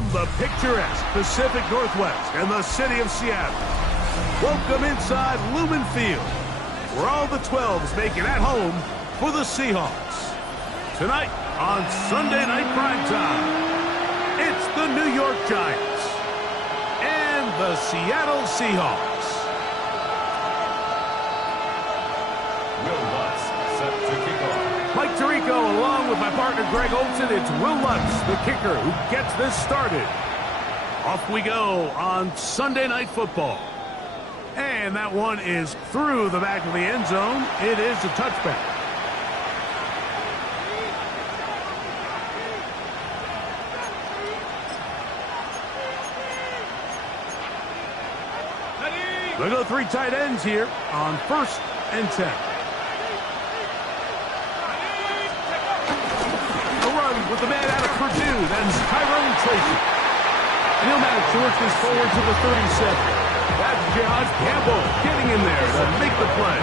From the picturesque Pacific Northwest and the city of Seattle, welcome inside Lumen Field, where all the 12s make it at home for the Seahawks. Tonight on Sunday Night Primetime, it's the New York Giants and the Seattle Seahawks. Will Lutz set to kick off. Mike Tirico along with my partner Greg Olson. It's Will Lutz, the kicker, who gets this started. Off we go on Sunday Night Football. And that one is through the back of the end zone. It is a touchback. They go three tight ends here on 1st and 10. A run with the man out of Purdue. That's Tyrone Tracy. And he'll manage to work this forward to the 37. That's Josh Campbell getting in there to make the play.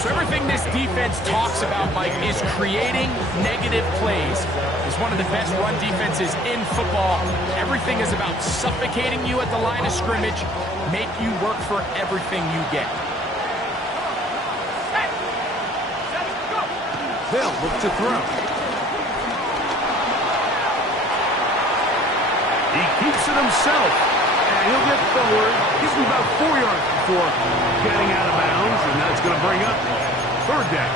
So everything this defense talks about, Mike, is creating negative plays. It's one of the best run defenses in football. Everything is about suffocating you at the line of scrimmage, make you work for everything you get. They'll look to throw. He keeps it himself. And he'll get forward. Gives him about 4 yards before getting out of bounds. And that's going to bring up 3rd down.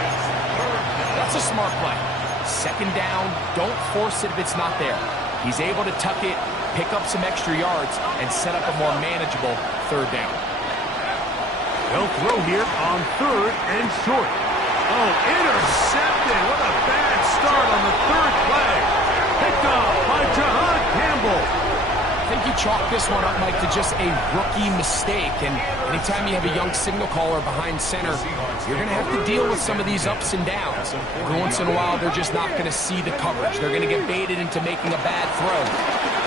That's a smart play. 2nd down, don't force it if it's not there. He's able to tuck it, pick up some extra yards, and set up a more manageable 3rd down. They'll throw here on 3rd and short. Oh, intercepted. What a bad start on the 3rd play. Picked up by Jahan Campbell. I think you chalk this one up, Mike, to just a rookie mistake. And anytime you have a young signal caller behind center, you're going to have to deal with some of these ups and downs. Every once in a while, they're just not going to see the coverage. They're going to get baited into making a bad throw.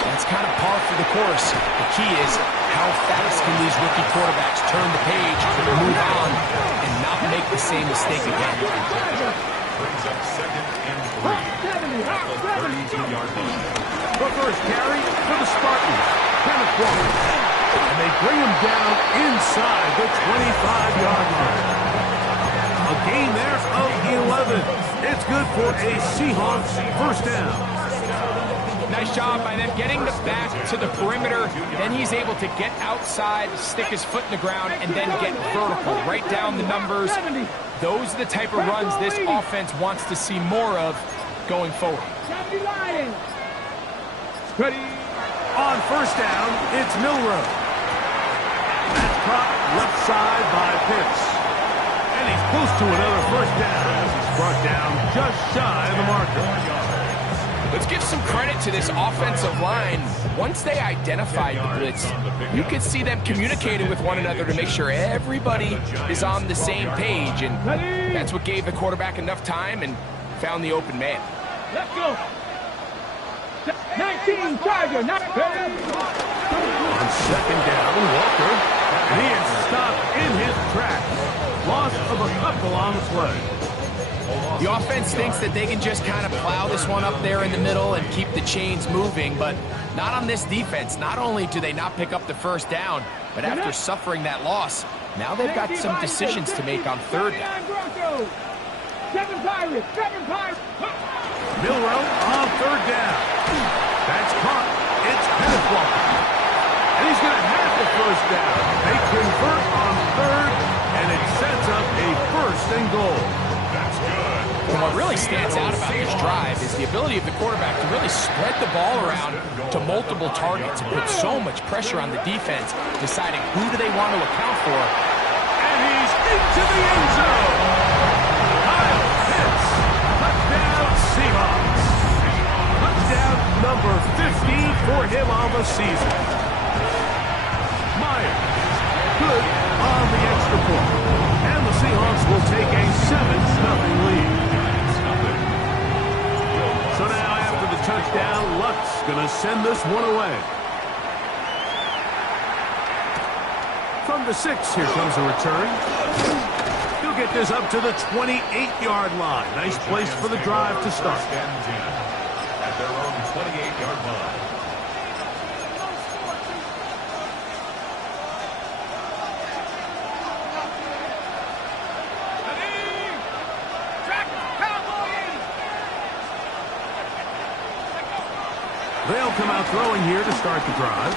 That's kind of par for the course. The key is how fast can these rookie quarterbacks turn the page, move on, and not make the same mistake again. Brings up 2nd and 3 at the 32-yard line. The first carry for the Spartans. Kenneth Walker. And they bring him down inside the 25-yard line. A gain there of 11. It's good for a Seahawks 1st down. Nice job by them getting the back to the perimeter. Then he's able to get outside, stick his foot in the ground, and then get vertical. Right down the numbers. Those are the type of runs this offense wants to see more of going forward. Ready. On 1st down, it's Milrow. That's caught left side by Pitts. And he's close to another 1st down as he's brought down just shy of the marker. Let's give some credit to this offensive line. Once they identified the blitz, you could see them communicating with one another to make sure everybody is on the same page. And that's what gave the quarterback enough time and found the open man. Let's go. 19 Charger, not bad. On 2nd down, Walker. And he is stopped in his tracks. Loss of a couple on the play. The offense thinks that they can just kind of plow this one up there in the middle and keep the chains moving, but not on this defense. Not only do they not pick up the 1st down, but after suffering that loss, now they've got some decisions to make on 3rd down. 7 Pirates, 7 Pirates. Milrow on 3rd down. That's caught. It's Kenneth Walker. And he's going to have the 1st down. They convert on 3rd, and it sets up a 1st and goal. That's good. And what really stands out about this drive is the ability of the quarterback to really spread the ball around to multiple targets and put so much pressure on the defense, deciding who do they want to account for. And he's into the end zone. Kyle Pitts. Touchdown Seahawks. Touchdown number 15 for him on the season. Myers. Good on the extra point. And the Seahawks will take a 7-0 lead. So now after the touchdown, Lutz going to send this one away. From the 6, here comes a return. He'll get this up to the 28-yard line. Nice place for the drive to start. At their own 28-yard line. They'll come out throwing here to start the drive.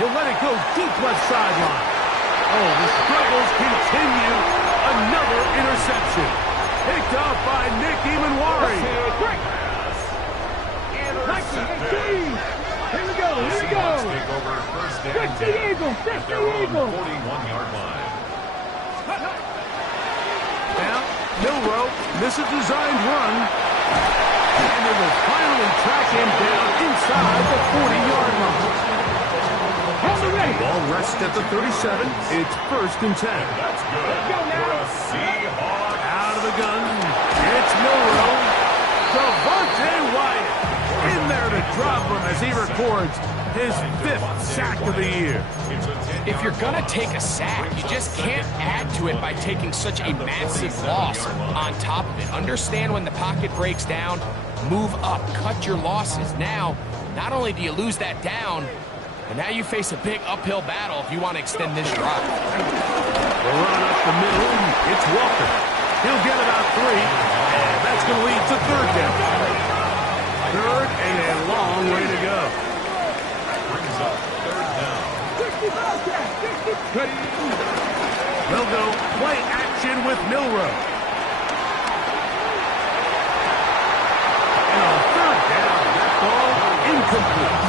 He'll let it go deep left sideline. Oh, the struggles continue. Another interception. Picked up by Nick Emanwari. Here we go, here we go. Take over first down. 50 Eagles, 50 Eagles. 41-yard line. Now, Milroe misses a designed run. And it will finally track him down inside the 40-yard line. Ball rests at the 37. It's 1st and 10. That's good for a Seahawks. Out of the gun. It's Milroe. Devontae Wyatt in there to drop him as he records his 5th sack of the year. If you're going to take a sack, you just can't add to it by taking such a massive loss on top of it. Understand when the pocket breaks down, move up, cut your losses. Now, not only do you lose that down, but now you face a big uphill battle if you want to extend this drive. The run up the middle, it's Walker. He'll get about 3, and that's going to lead to 3rd down. 3rd and a long way to go. Brings up 3rd down. They'll go play action with Milroe. And on 3rd down, that ball incomplete.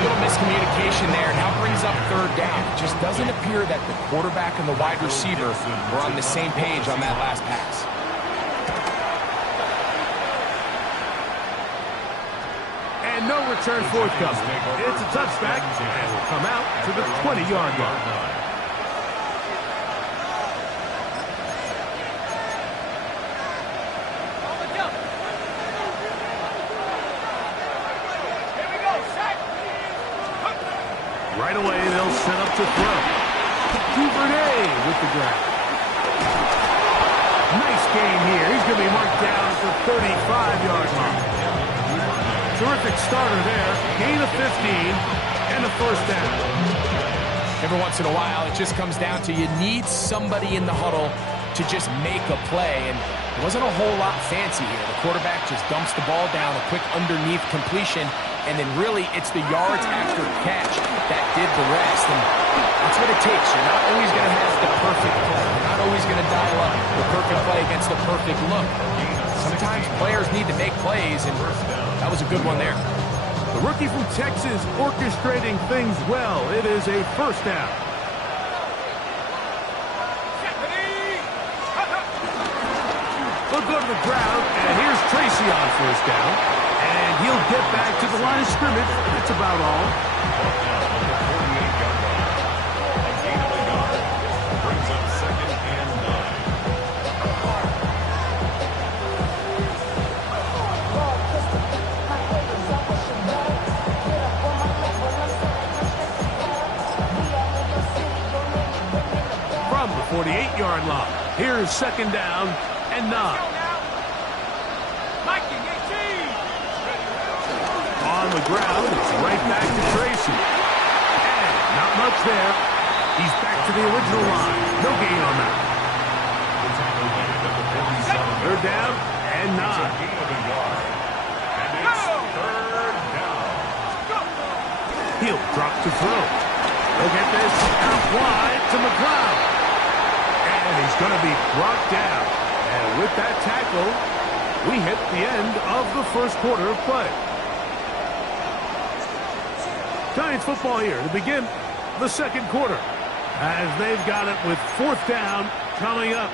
Little miscommunication there. Now brings up 3rd down. It just doesn't appear that the quarterback and the wide receiver were on the same page on that last pass. And no return forthcoming. It's a touchback, and will come out to the 20-yard line. Right away, they'll set up to throw. Duvernay with the grab. Nice gain here. He's going to be marked down at the 35-yard line. Terrific starter there. Gain of 15 and a 1st down. Every once in a while, it just comes down to you need somebody in the huddle to just make a play. And it wasn't a whole lot fancy here. The quarterback just dumps the ball down, a quick underneath completion, and then really it's the yards after catch that did the rest. And that's what it takes. You're not always going to have the perfect play. You're not always going to dial up the perfect play against the perfect look. Sometimes players need to make plays, and that was a good one there. The rookie from Texas orchestrating things well. It is a 1st down. They'll go to the ground, and here's Tracy on 1st down. And he'll get back to the line of scrimmage. That's about all. Brings up 2nd and 9. From the 48-yard line, here's 2nd down and 9. On the ground, it's right back to Tracy. And not much there. He's back to the original line. No gain on that. 3rd down and 9. Gain of a yard. And it's 3rd down. He'll drop to throw. Look at this. Out wide to McLeod. And he's going to be brought down. And with that tackle, we hit the end of the 1st quarter of play. Giants football here to begin the 2nd quarter as they've got it with 4th down coming up.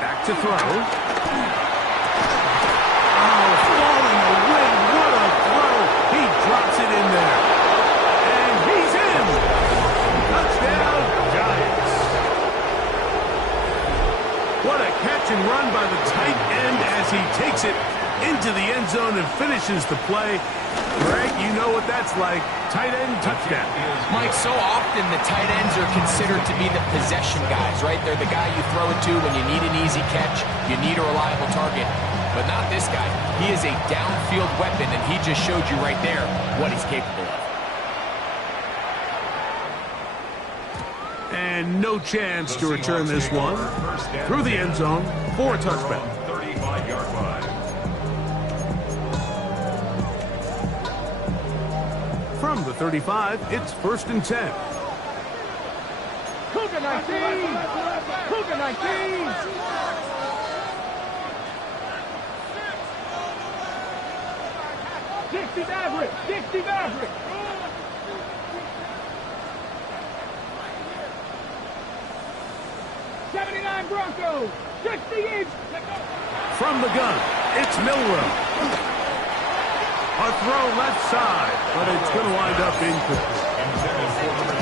Back to throw. And run by the tight end as he takes it into the end zone and finishes the play. Greg, you know what that's like. Tight end touchdown. Mike, so often the tight ends are considered to be the possession guys, right? They're the guy you throw it to when you need an easy catch, you need a reliable target. But not this guy. He is a downfield weapon, and he just showed you right there what he's capable of. And no chance to return this one. Through the end zone for a touchback. 35-yard line. From the 35, it's 1st and 10. Cougar 19! Cougar 19! Dixie Maverick! Dixie Maverick! '79 Broncos! 60 inch! From the gun, it's Milrow. A throw left side, but it's going to wind up incomplete.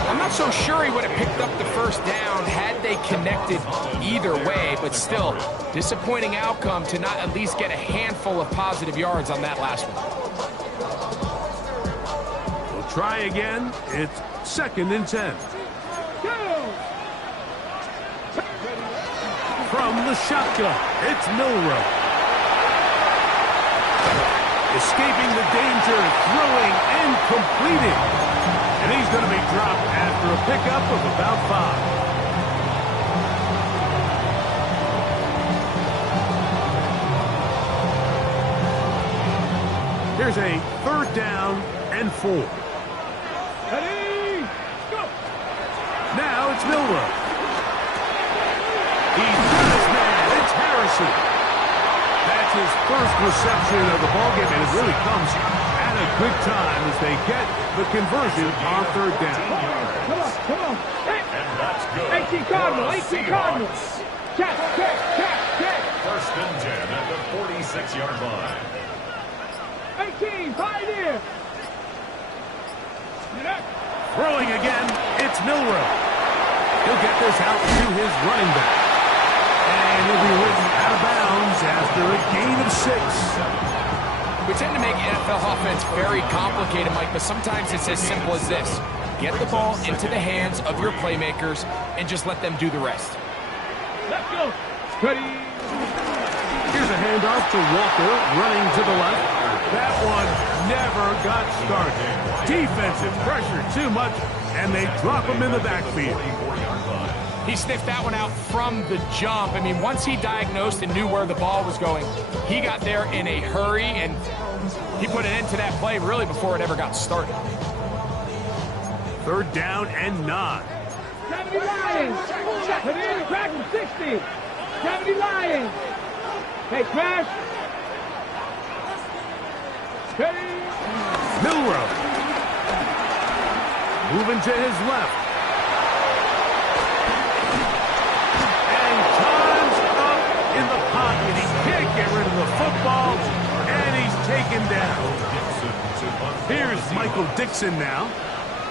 I'm not so sure he would have picked up the first down had they connected either way, but still, disappointing outcome to not at least get a handful of positive yards on that last one. We'll try again. It's 2nd and 10. From the shotgun, it's Milrow. Escaping the danger, throwing and completing. And he's going to be dropped after a pickup of about 5. Here's a 3rd down and 4. Ready, go! Now it's Milrow. He's got his man. It's Harrison. That's his first reception of the ballgame, and it really comes at a good time as they get the conversion on 3rd down. Come on. Hey. And that's good. 18 Cardinals, 18 Cardinals. Catch. 1st and 10 at the 46-yard line. 18, Pioneer. Throwing again, it's Milrow. He'll get this out to his running back. And he'll be written out of bounds after a gain of 6. We tend to make NFL offense very complicated, Mike, but sometimes it's as simple as this. Get the ball into the hands of your playmakers and just let them do the rest. Let's go. Ready. Here's a handoff to Walker, running to the left. That one never got started. Defensive pressure too much, and they drop him in the backfield. He sniffed that one out from the jump. I mean, once he diagnosed and knew where the ball was going, he got there in a hurry, and he put an end to that play really before it ever got started. 3rd down and 9. 70 Lions. Put in, crack him, 60. 70 Lions. Hey, crash. Ready. Milrow. Moving to his left. In the pocket, he can't get rid of the football, and he's taken down. Here's Michael Dixon now.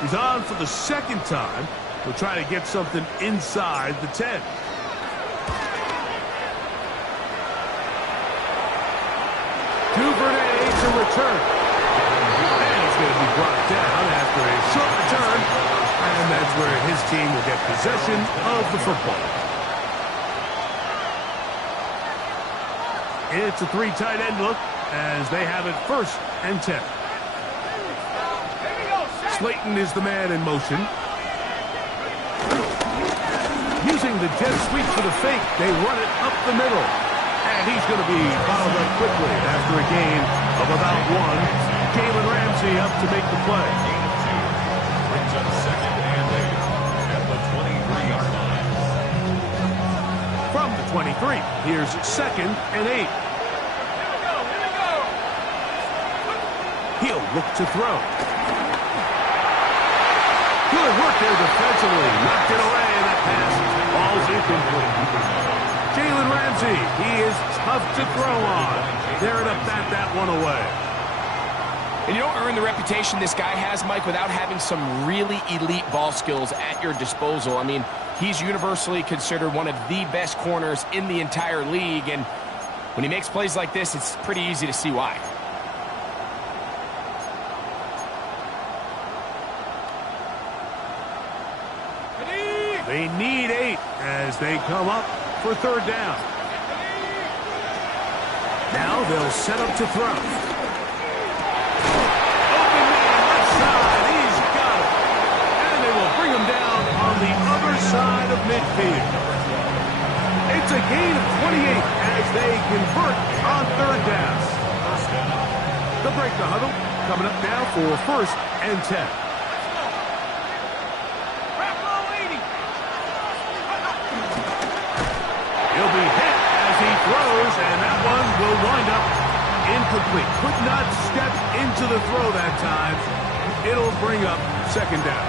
He's on for the 2nd time. He'll try to get something inside the 10. Duvernay to return. And he's going to be brought down after a short return, and that's where his team will get possession of the football. It's a 3 tight end look as they have it 1st and 10. Slayton is the man in motion. Using the jet sweep for the fake, they run it up the middle. And he's going to be fouled up quickly after a gain of about 1. Jalen Ramsey up to make the play. Brings up 2nd and 8 at the 23-yard line. From the 23, here's 2nd and 8. He'll look to throw. Good work there defensively. Knocked it away, and that pass falls incomplete. Jalen Ramsey, he is tough to throw on. There to bat that one away. And you don't earn the reputation this guy has, Mike, without having some really elite ball skills at your disposal. I mean, he's universally considered one of the best corners in the entire league, and when he makes plays like this, it's pretty easy to see why. They need 8 as they come up for third down. Now they'll set up to throw. Open man, left side. He's got it. And they will bring him down on the other side of midfield. It's a gain of 28 as they convert on third down. They'll break the huddle. Coming up now for first and 10. He'll be hit as he throws, and that one will wind up incomplete. Could not step into the throw that time. It'll bring up second down.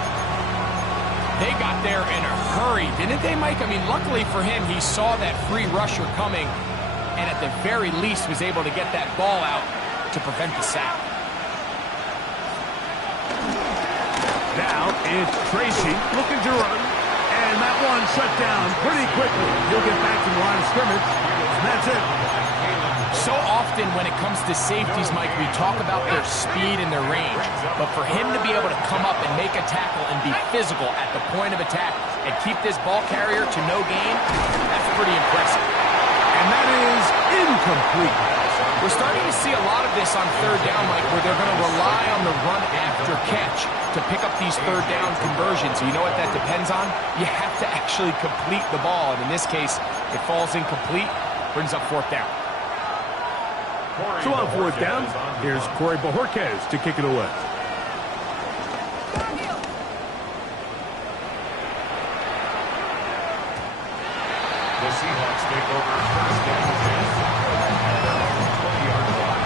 They got there in a hurry, didn't they, Mike? I mean, luckily for him, he saw that free rusher coming, and at the very least was able to get that ball out to prevent the sack. Now it's Tracy looking to run, and that one shut down pretty quickly. He'll get back to the line of scrimmage, and that's it. So often when it comes to safeties, Mike, we talk about their speed and their range. But for him to be able to come up and make a tackle and be physical at the point of attack and keep this ball carrier to no gain, that's pretty impressive. And that is incomplete. We're starting to see a lot of this on third down, Mike, where they're going to rely on the run after catch to pick up these third down conversions. You know what that depends on? You have to actually complete the ball. And in this case, it falls incomplete, brings up fourth down. So on fourth down, here's Corey Bojorquez to kick it away. The Seahawks take over first down and 20-yard line.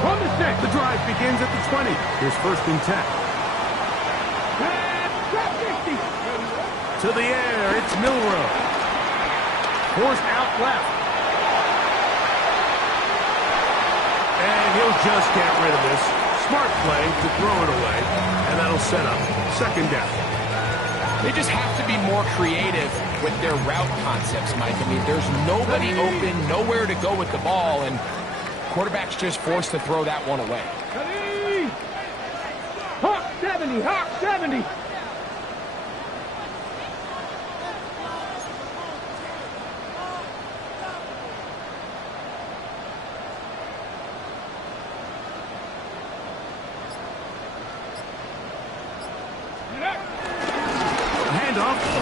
From the 6, the drive begins at the 20. Here's first and 10. To the air, it's Milroe. Forced out left. And he'll just get rid of this. Smart play to throw it away, and that'll set up second down. They just have to be more creative with their route concepts, Mike. I mean, there's nobody open, nowhere to go with the ball, and quarterback's just forced to throw that one away. Hawk 70, Hawk 70.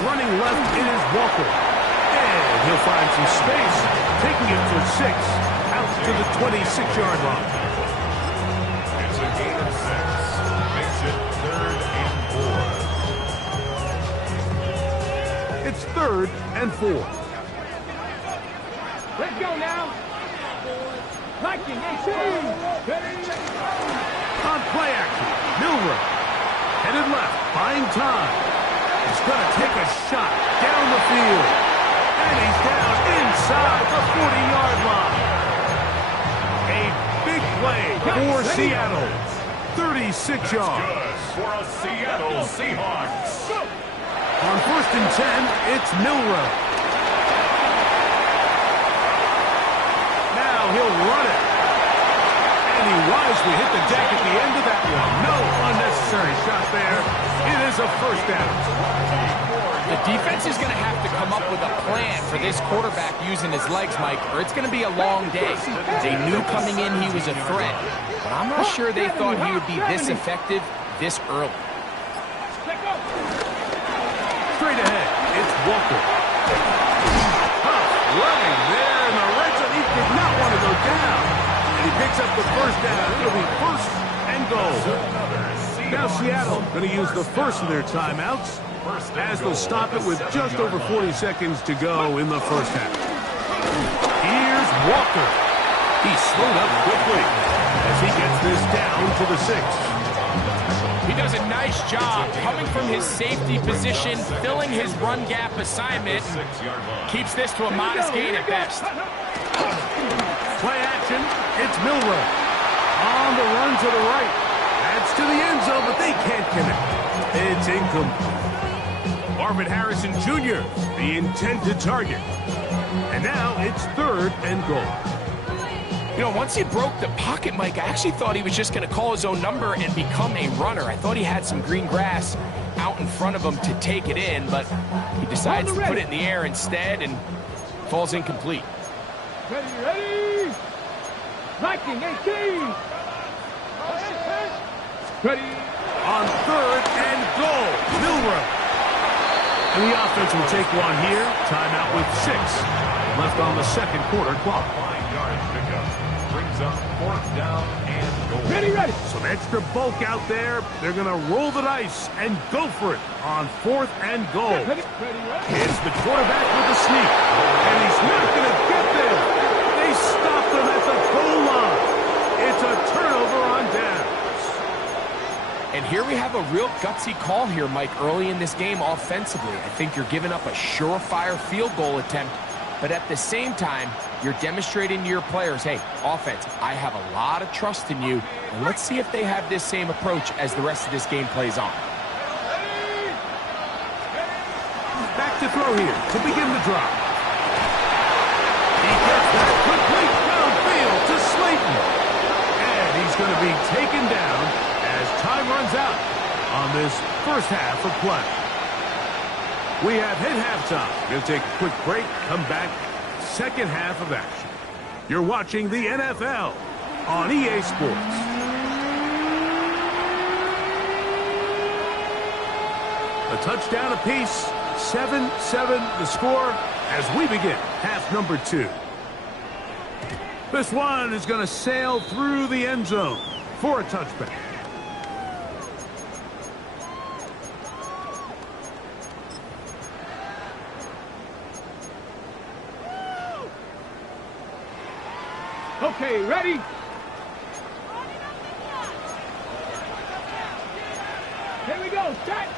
Running left, it is Walker. And he'll find some space, taking it for 6, out to the 26-yard line. It's a gain of 6. Makes it third and 4. It's third and 4. Let's go now. Viking, 18. On play action, Milroe. Headed left, buying time. He's going to take a shot down the field. And he's down inside the 40-yard line. A big play for Seattle. 36 yards. Good for a Seattle Seahawks. On first and 10, it's Milroe. Now he'll run it. And he wisely hit the deck at the end of that one. No unnecessary shot there. It is a first down. The defense is going to have to come up with a plan for this quarterback using his legs, Mike, or it's going to be a long day. They knew coming in he was a threat, but I'm not sure they thought he would be this effective this early. Straight ahead, it's Walker. Tough running there in the red zone. He did not want to go down. And he picks up the first down. It'll be first and goal. Now Seattle going to use the first of their timeouts as they'll stop it with just over 40 seconds to go in the first half. Here's Walker. He slowed up quickly as he gets this down to the 6. He does a nice job coming from his safety position, filling his run gap assignment, and keeps this to a modest gain at best. Play action, it's Milroe. On the run to the right. That's to the end zone, but they can't connect. It's incomplete. Marvin Harrison Jr., the intended target. And now it's third and goal. You know, once he broke the pocket, Mike, I actually thought he was just going to call his own number and become a runner. I thought he had some green grass out in front of him to take it in, but he decides to put it in the air instead and falls incomplete. Ready. Viking 18. Ready. On 3rd and goal, Milroe. And the offense will take one here. Timeout with 6 left on the second quarter clock. 5 yard pickup brings up 4th down and goal. Ready. Some extra bulk out there. They're going to roll the dice and go for it on 4th and goal. Ready. It's the quarterback with the sneak. And he's not going to get there. They stopped him at the goal line. It's a turnover on downs. And here we have a real gutsy call here, Mike, early in this game offensively. I think you're giving up a surefire field goal attempt, but at the same time, you're demonstrating to your players, hey, offense, I have a lot of trust in you, and let's see if they have this same approach as the rest of this game plays on. Back to throw here to begin the drive. He gets that complete downfield to Slayton. And he's going to be taken down as time runs out on this first half of play. We have hit halftime. Going to take a quick break, come back, second half of action. You're watching the NFL on EA Sports. A touchdown apiece, 7-7 the score as we begin half number 2. This one is going to sail through the end zone for a touchback. Okay, ready. Here we go. Set.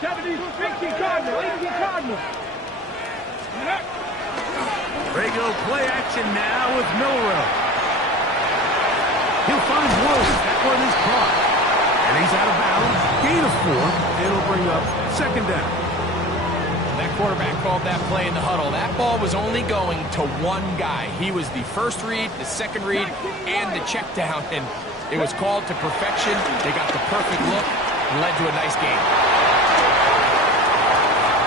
70, 50 Cardinal, 80 Cardinal. They go play action now with Milroe. He'll find Williams. That one is caught. And he's out of bounds. Gain of 4. It'll bring up second down. That quarterback called that play in the huddle. That ball was only going to one guy. He was the first read, the second read, and the check down. And it was called to perfection. They got the perfect look and led to a nice game.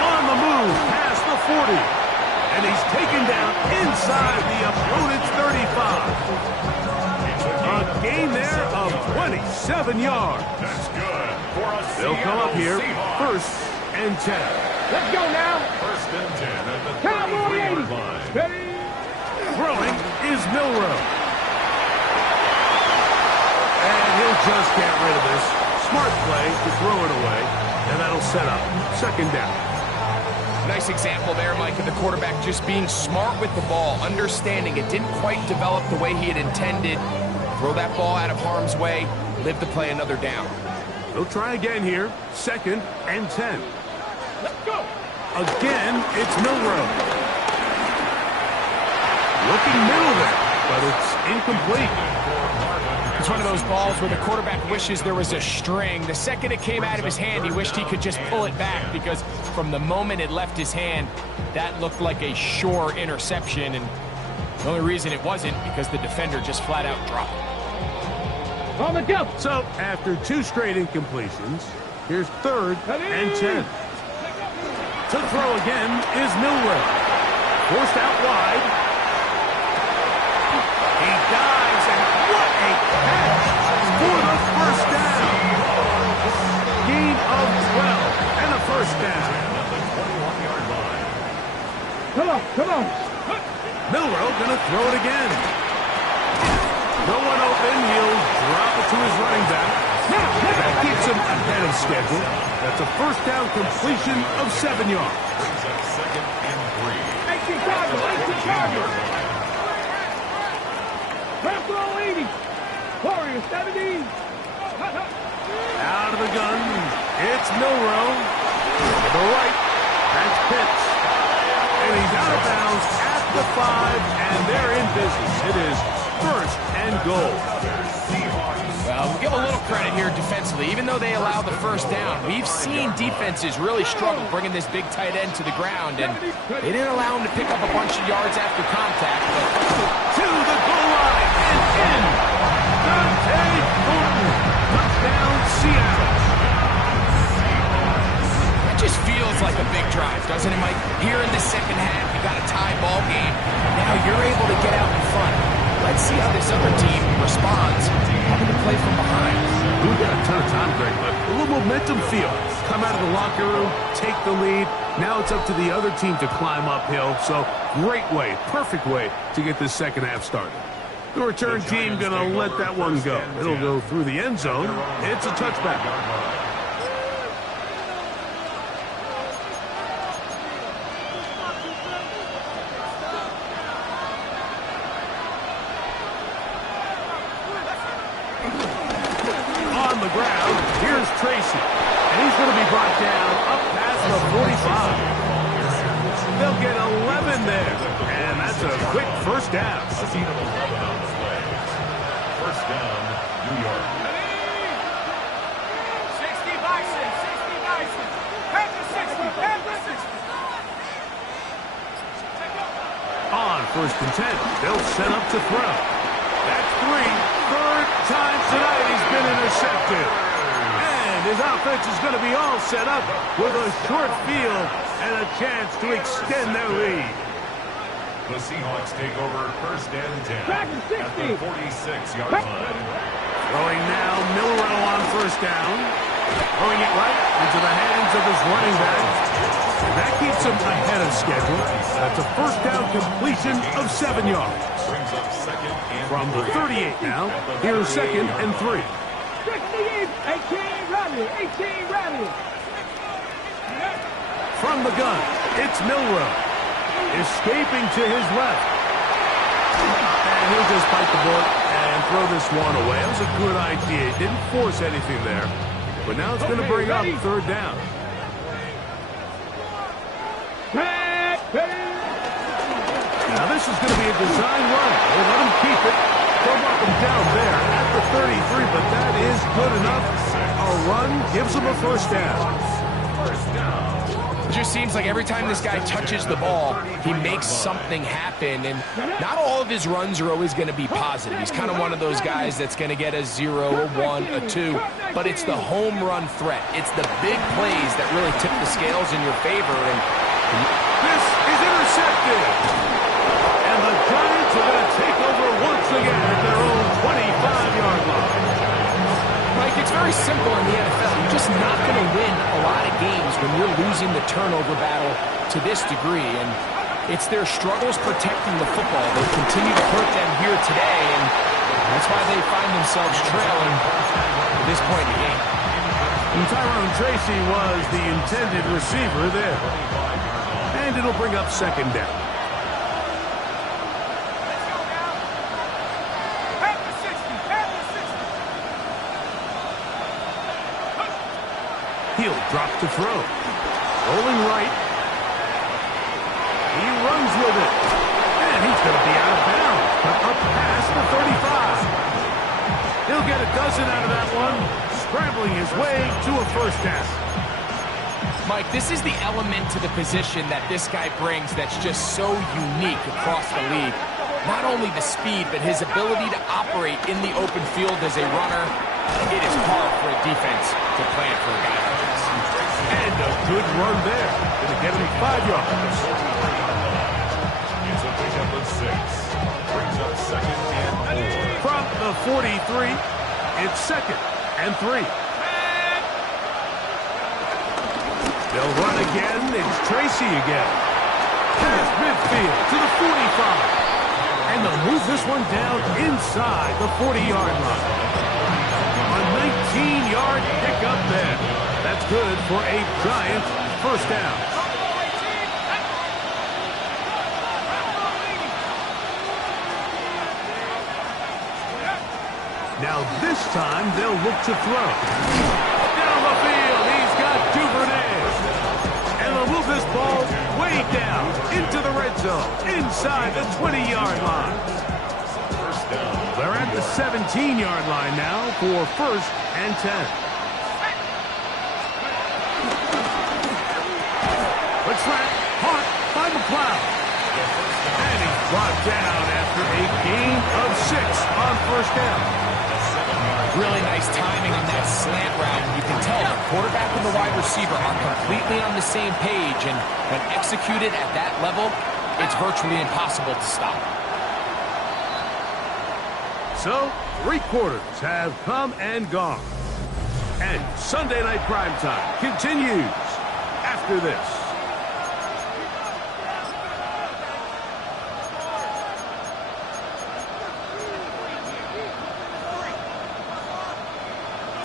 On the move past the 40. And he's taken down inside the opponent's 35. A gain there of 27 yards. That's good for a They'll come up here first and 10. Let's go now. First and 10 at the Cowboy 80. 33-yard line. Ready. Throwing is Milroe. And he'll just get rid of this. Smart play to throw it away. And that'll set up second down. Nice example there, Mike, of the quarterback just being smart with the ball, understanding it didn't quite develop the way he had intended. Throw that ball out of harm's way, live to play another down. They'll try again here. Second and 10. Let's go. Again, it's Milroe. Looking middle there, but it's incomplete. It's one of those balls where the quarterback wishes there was a string. The second it came out of his hand, he wished he could just pull it back because from the moment it left his hand, that looked like a sure interception. And the only reason it wasn't because the defender just flat out dropped it. On the jump. So, after 2 straight incompletions, here's third and 10. To throw again is Milroe. Forced out wide. He dives, and what a catch for the first down. Gain of 12 and a first down. At the 21-yard line. Come on. Milroe gonna throw it again. No one open. He'll drop it to his running back. That keeps him ahead of schedule. That's a first down completion of 7 yards. Brings up second and 3. 18 Cardinal. Purple 80. Warrior 70. Out of the gun. It's Milroe. To the right. That's Pitts. And he's out of bounds at the 5, and they're in business. It is first and goal. Well, we'll give a little credit here defensively. Even though they allow the first down, we've seen defenses really struggle bringing this big tight end to the ground, and they didn't allow him to pick up a bunch of yards after contact. But to the goal line and in. Dante Thornton. Touchdown, Seattle. isn't it, Mike? Here in the second half, you got a tie ball game. Now you're able to get out in front. Let's see how this other team responds. Having to play from behind. We've got a ton of time, Greg, but a little momentum feel. Come out of the locker room, take the lead. Now it's up to the other team to climb uphill. So great way, perfect way to get this second half started. The return team going to let that one go. It'll go through the end zone. It's a touchback. On the ground, here's Tracy. And he's going to be brought down up past the 45. They'll get 11 there. And that's a quick first down. First down, New York. 60 Bison, 60 Bison. Head to 60, head to 60. On first and 10, they'll set up to throw. That's 3. Third time tonight he's been intercepted. And his offense is going to be all set up with a short field and a chance to extend their lead. The Seahawks take over first and 10 Back to 60. at the 46-yard line. Throwing now, Milrow on first down. Throwing it right into the hands of his running back. That keeps him ahead of schedule. That's a first down completion of 7 yards. Brings up second and From the 3. 38 now, here's second and 3. 68, 18 Riley, 18 Riley. From the gun, it's Milrow. Escaping to his left. And he'll just bite the bullet and throw this one away. That was a good idea. He didn't force anything there. But now it's going to bring up third down. Now this is going to be a design run. They'll let him keep it. They'll mark him down there at the 33, but that is good enough. A run gives him a first down. It just seems like every time this guy touches the ball, he makes something happen. And not all of his runs are always going to be positive. He's kind of one of those guys that's going to get a 0, a 1, a 2. But it's the home run threat. It's the big plays that really tip the scales in your favor. And This is intercepted. And the Giants are going to take over once again at their own 25-yard line. Mike, it's very simple in the NFL. You're just not going to win a lot of games when you're losing the turnover battle to this degree. And it's their struggles protecting the football. They continue to hurt them here today, and that's why they find themselves trailing at this point in the game. And Tyrone Tracy was the intended receiver there. And it'll bring up second down. Head to 60, head to 60. He'll drop to throw. Rolling right. He runs with it. And he's going to be out of bounds. But up past the 35. He'll get a dozen out of that one. Scrambling his way to a first down. Mike, this is the element to the position that this guy brings that's just so unique across the league. Not only the speed, but his ability to operate in the open field as a runner. It is hard for a defense to plan for a guy like this. And a good run there. Going to get him 5 yards. It's a pickup of 6. Brings up second and 4. From the 43, it's second and 3. They'll run again. It's Tracy again. Past midfield to the 45. And they'll move this one down inside the 40-yard line. A 19-yard pickup there. That's good for a Giant first down. Now this time they'll look to throw. Down the field, he's got Duvernay. And they'll move this ball way down into the red zone, inside the 20-yard line. They're at the 17-yard line now for first and 10. The trap caught by McLeod. And he's brought down after a gain of 6 on first down. Really nice timing on that slant route. You can tell the quarterback and the wide receiver are completely on the same page, and when executed at that level, it's virtually impossible to stop. So, 3 quarters have come and gone. And Sunday Night Primetime continues after this.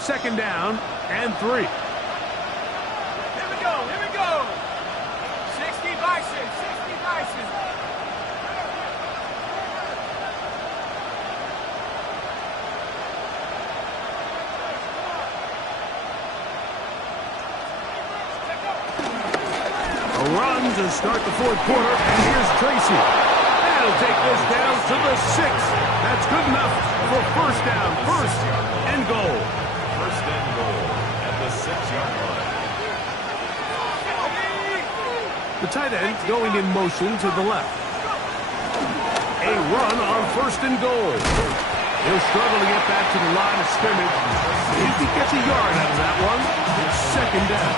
Second down and 3. Here we go, here we go. 60 Bison, 60 Bison. A run to start the 4th quarter, and here's Tracy. That'll take this down to the 6. That's good enough for first down, first and goal. First and goal at the 6-yard line. The tight end going in motion to the left. A run on first and goal. He'll struggle to get back to the line of scrimmage. If he gets a yard out of that one, it's second down.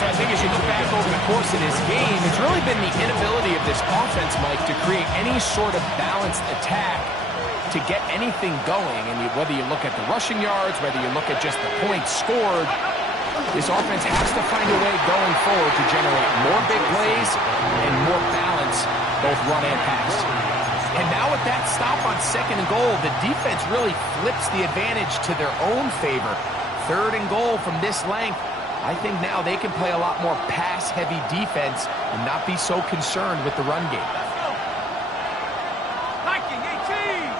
So I think as you look back over the course of this game, it's really been the inability of this offense, Mike, to create any sort of balanced attack to get anything going. And whether you look at the rushing yards, whether you look at just the points scored, this offense has to find a way going forward to generate more big plays and more balance, both run and pass. And now with that stop on second and goal, the defense really flips the advantage to their own favor. Third and goal from this length. I think now they can play a lot more pass-heavy defense and not be so concerned with the run game. Hiking 18.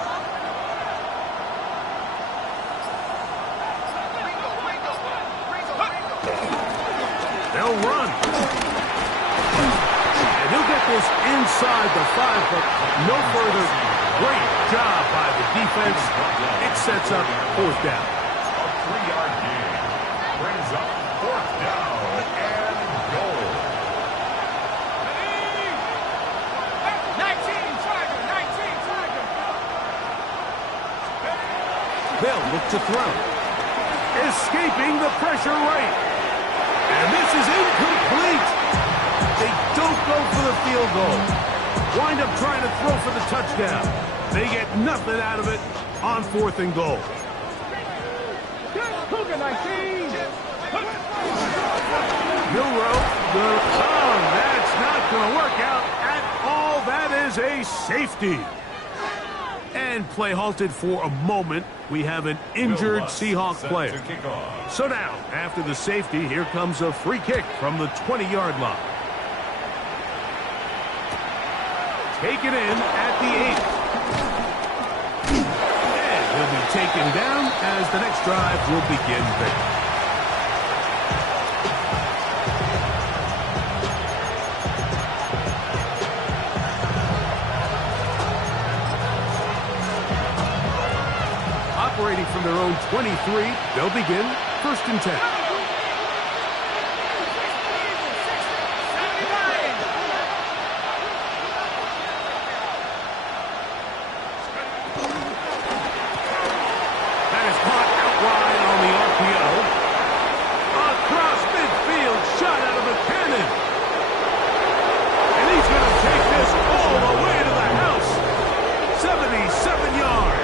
They'll run. And he'll get this inside the 5, but no further. Great job by the defense. It sets up 4th down. A 3-yard gain brings up 4th down and goal. 19 Tiger, 19 Tiger. They'll look to throw. Escaping the pressure right. And this is incomplete. They don't go for the field goal. Wind up trying to throw for the touchdown. They get nothing out of it on 4th and goal. Cougar 19. Milrow, that's not going to work out at all. That is a safety. And play halted for a moment. We have an injured Seahawk player. So now, after the safety, here comes a free kick from the 20-yard line. Taken in at the 8. And he'll be taken down as the next drive will begin there. Operating from their own 23, they'll begin 1st and 10. That is caught out wide on the RPO. Across midfield, shot out of a cannon. And he's going to take this all the way to the house. 77 yards.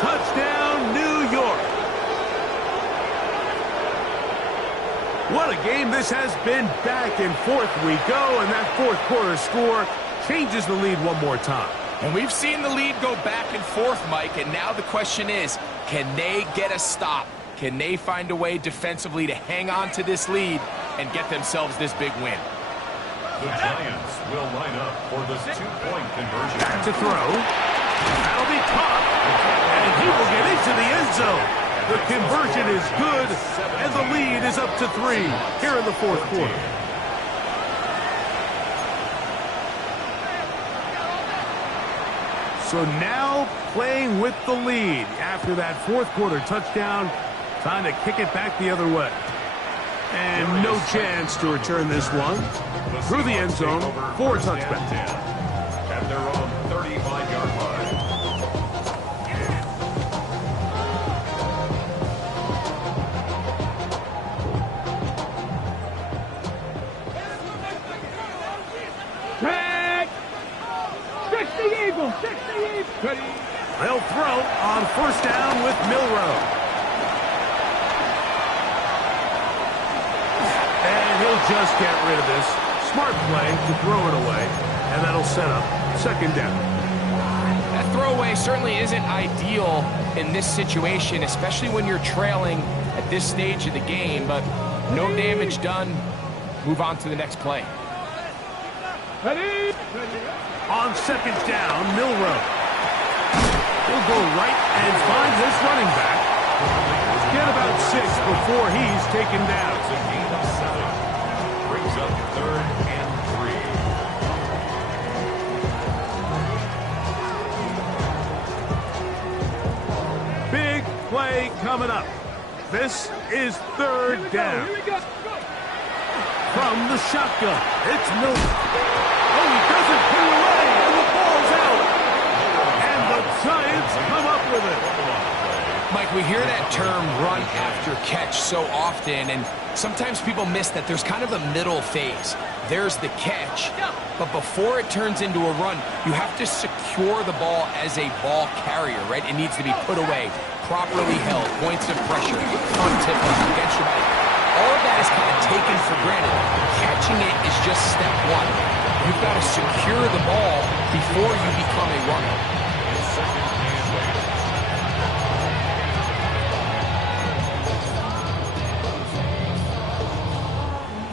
Touchdown, New York. What a game this has been. Back and forth we go, and that 4th quarter score changes the lead one more time. And we've seen the lead go back and forth, Mike, and now the question is, can they get a stop? Can they find a way defensively to hang on to this lead and get themselves this big win? The Giants will line up for this 2-point conversion. Back to throw. That'll be caught. And he will get into the end zone. The conversion is good, and the lead is up to 3 here in the 4th quarter. So now playing with the lead after that 4th quarter touchdown, trying to kick it back the other way. And no chance to return this one through the end zone for a touchback. At their own 35-yard line. on first down with Milroe. And he'll just get rid of this. Smart play to throw it away, and that'll set up second down. That throwaway certainly isn't ideal in this situation, especially when you're trailing at this stage of the game, but no damage done. Move on to the next play. Ready? On second down, Milroe. He'll go right and find his running back. Get about 6 before he's taken down. It's a gain of 7. Brings up 3rd and 3. Big play coming up. This is 3rd down. Here we go. From the shotgun, it's Milroe. Oh, he doesn't put it away, and the ball's out. And the Giants come up with it. Mike, we hear that term run after catch so often, and sometimes people miss that there's kind of a middle phase. There's the catch, but before it turns into a run, you have to secure the ball as a ball carrier, right? It needs to be put away, properly held, points of pressure, front tip against your body. All of that is kind of taken for granted. Catching it is just step one. You've got to secure the ball before you become a runner.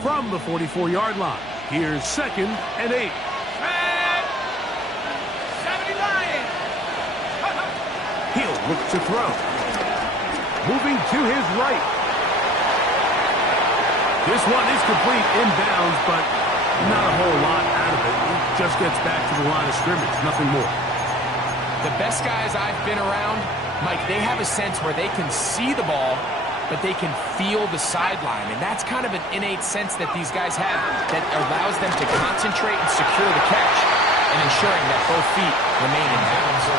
From the 44-yard line, here's 2nd and 8. 70 Lions. He'll look to throw. Moving to his right. This one is complete inbounds, but not a whole lot out of it. He just gets back to the line of scrimmage, nothing more. The best guys I've been around, Mike, they have a sense where they can see the ball, but they can feel the sideline. And that's kind of an innate sense that these guys have that allows them to concentrate and secure the catch and ensuring that both feet remain in bounds.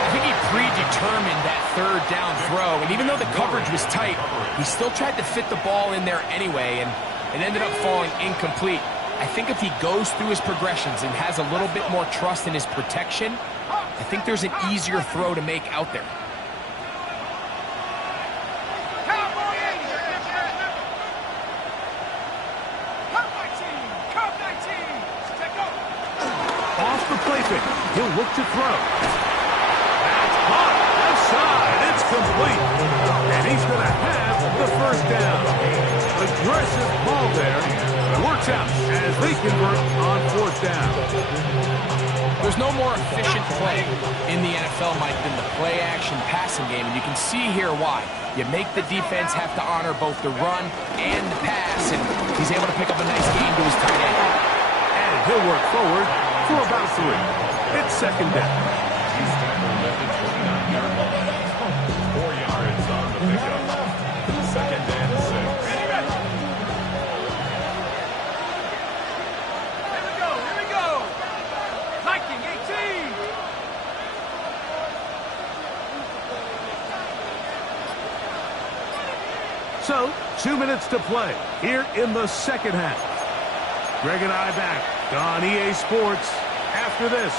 I think he predetermined that 3rd down throw, and even though the coverage was tight, he still tried to fit the ball in there anyway, and it ended up falling incomplete. I think if he goes through his progressions and has a little bit more trust in his protection, I think there's an easier throw to make out there. Off the play fake, he'll look to throw. That's caught. Outside, it's complete. And he's going to have the 1st down. Aggressive ball there. It works out as they convert on 4th down. There's no more efficient play in the NFL, Mike, than the play-action passing game, and you can see here why. You make the defense have to honor both the run and the pass, and he's able to pick up a nice gain to his tight end. And he'll work forward for about 3. It's 2nd down. He's tackled at the 29-yard line. 4 yards on the pickup. 2nd and 6. Here we go. Viking 18. So, 2 minutes to play here in the 2nd half. Greg and I back on EA Sports after this.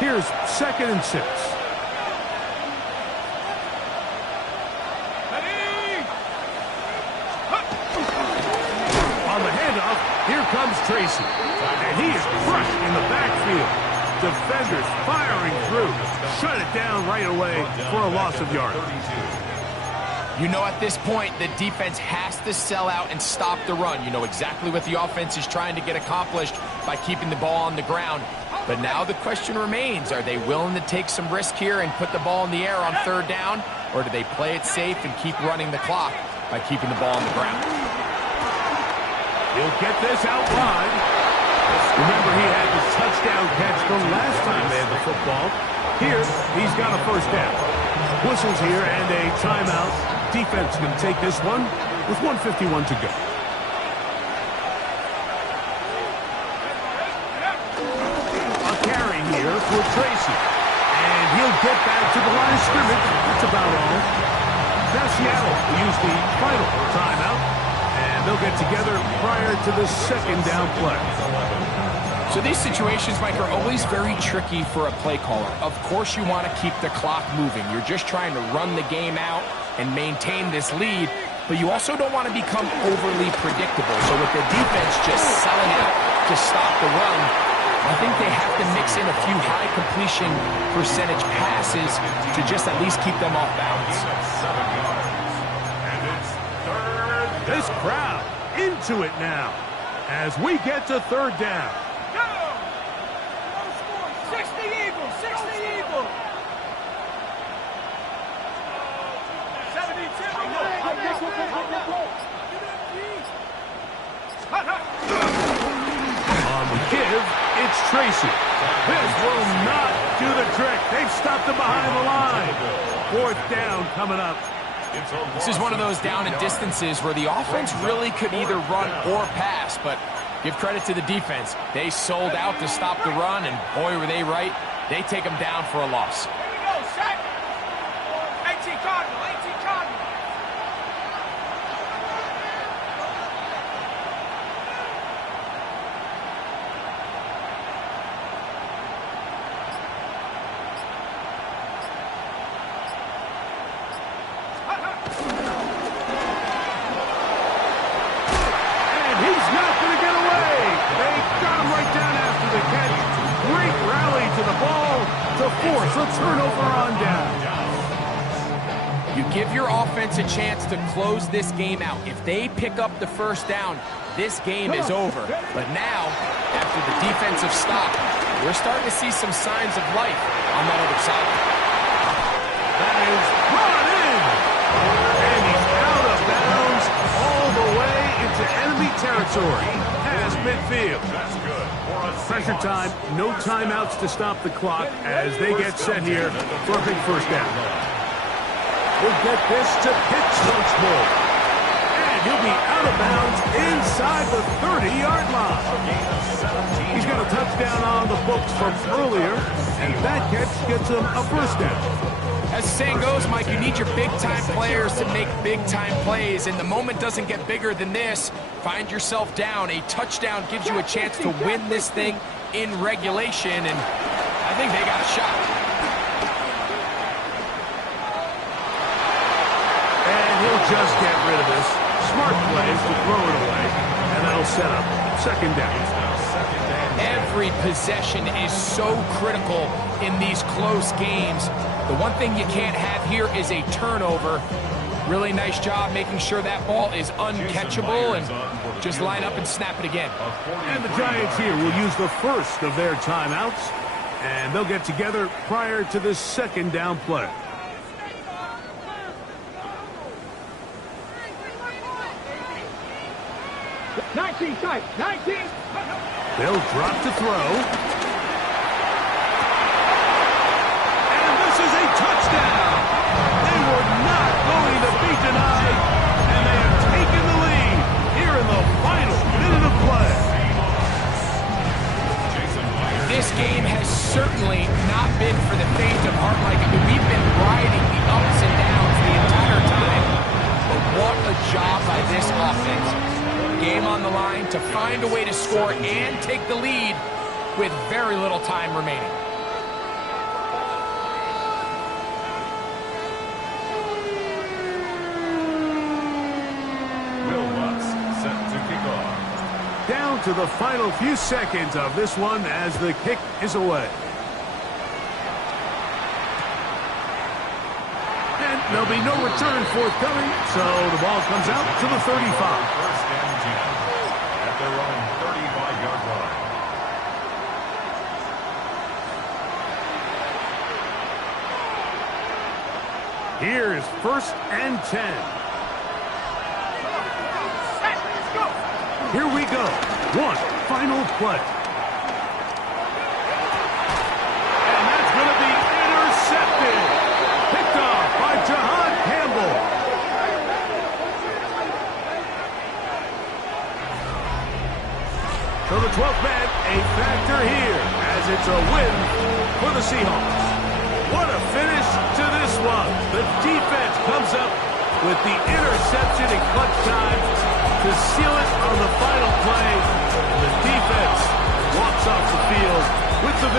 Here's 2nd and 6. On the handoff, here comes Tracy. And he is crushed in the backfield. Defenders firing through. Shut it down right away for a loss of yardage. You know at this point, the defense has to sell out and stop the run. You know exactly what the offense is trying to get accomplished by keeping the ball on the ground. But now the question remains, are they willing to take some risk here and put the ball in the air on 3rd down? Or do they play it safe and keep running the clock by keeping the ball on the ground? He'll get this out wide. Remember, he had the touchdown catch the last time they had the football. Here, he's got a 1st down. Whistles here and a timeout. Defense can take this one with 1:51 to go. A carry here for Tracy. And he'll get back to the line of scrimmage. That's about all. Now Seattle will use the final timeout. And they'll get together prior to the 2nd down play. So these situations, Mike, are always very tricky for a play caller. Of course you want to keep the clock moving. You're just trying to run the game out and maintain this lead, but you also don't want to become overly predictable. So with the defense just selling out to stop the run, I think they have to mix in a few high completion percentage passes to just at least keep them off balance. 7 yards. And it's third. This crowd into it now as we get to third down. 60 Eagles, 60 Eagles. 72. On the give, it's Tracy. This will not do the trick. They've stopped him behind the line. Fourth down coming up. This is one of those down and distances where the offense really could either run or pass, but give credit to the defense. They sold out to stop the run, and boy, were they right. They take them down for a loss. Here we go, set. 18 Cardinal, 18 Cardinal. And he's not going to get away. They got him right down after the catch. Great rally to the ball to force a turnover on down. You give your offense a chance to close this game out. If they pick up the first down, this game is over. But now, after the defensive stop, we're starting to see some signs of life on that other side. That is brought in. And he's out of bounds all the way into enemy territory. Past midfield. That's good. Pressure time, no timeouts to stop the clock as they get set here for a big first down. We'll get this to Pitts once more. And he'll be out of bounds inside the 30-yard line. He's got a touchdown on the books from earlier, and that catch gets him a first down. As the saying goes, Mike, you need your big-time players to make big-time plays, and the moment doesn't get bigger than this. Find yourself down. A touchdown gives you a chance to win this thing in regulation, and I think they got a shot. And he'll just get rid of this. Smart plays to throw it away, and that'll set up second down. Every possession is so critical in these close games. The one thing you can't have here is a turnover. Really nice job making sure that ball is uncatchable, and just line up and snap it again. And the Giants here will use the first of their timeouts, and they'll get together prior to this second down play. Tight, 19. They'll drop to throw. And this is a touchdown. They were not going to be denied, and they have taken the lead here in the final minute of play. This game has certainly not been for the faint of heart. Like, I mean, we've been riding the ups and downs the entire time, but what a job by this offense. Game on the line to find a way to score and take the lead with very little time remaining. Will Lutz set to kick off. Down to the final few seconds of this one as the kick is away. And there'll be no return forthcoming, so the ball comes out to the 35. First and 10 at their own 35-yard line. Here's first and 10. Here we go. One final play. And that's going to be intercepted. Picked off by Jahan Campbell. So the 12th man, a factor here as it's a win for the Seahawks. What a finish to this one. The defense comes up with the interception in clutch time to seal it on the final play. The defense walks off the field with the victory.